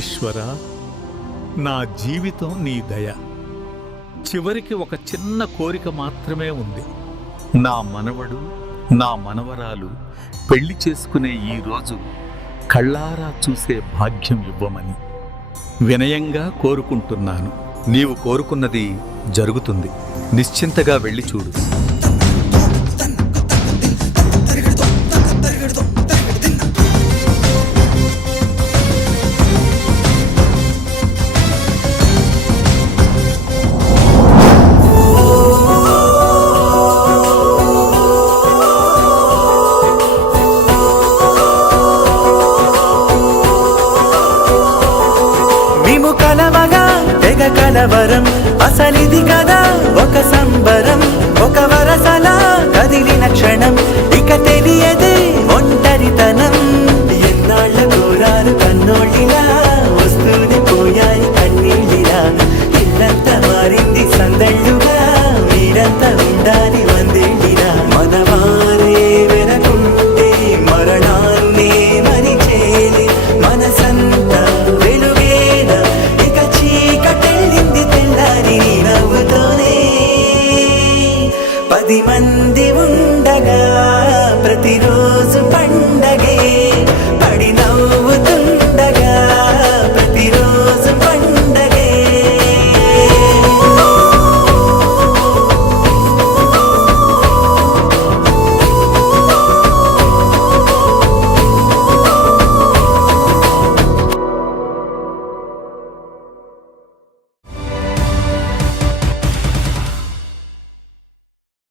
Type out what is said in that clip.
ఈశ్వరా, నా జీవితం నీ దయ. చివరికి ఒక చిన్న కోరిక మాత్రమే ఉంది. నా మనవడు, నా మనవరాలు పెళ్లి చేసుకునే ఈ రోజు కళ్ళారా చూసే భాగ్యం ఇవ్వమని వినయంగా కోరుకుంటున్నాను. నీవు కోరుకున్నది జరుగుతుంది. నిశ్చింతగా వెళ్ళి చూడు. కలవరం అసలిది కదా ఒక సంబరం, ఒక వరసలా కదిలిన క్షణం, ఇక తెలియదే ఒంటరితనం. ఎన్నాళ్ళ కోరారు కన్నోళ్ళిలా, వస్తూనే పోయాయి కన్నీళ్ళిలా. ఇల్లంతా మారింది సందళ్ళుగా, మీరంతా ఉండాలి వందేళ్ళిలా. మనవారే వెనకుంటే మరణాన్నే మరిచేలి, మనసంతా వెలుగేనా ఇక చీకటెళ్ళింది తెల్లారి నవ్వుతోనే. 10 మంది ఉండగా ప్రతిరోజు పండగే, పడి నవ్వు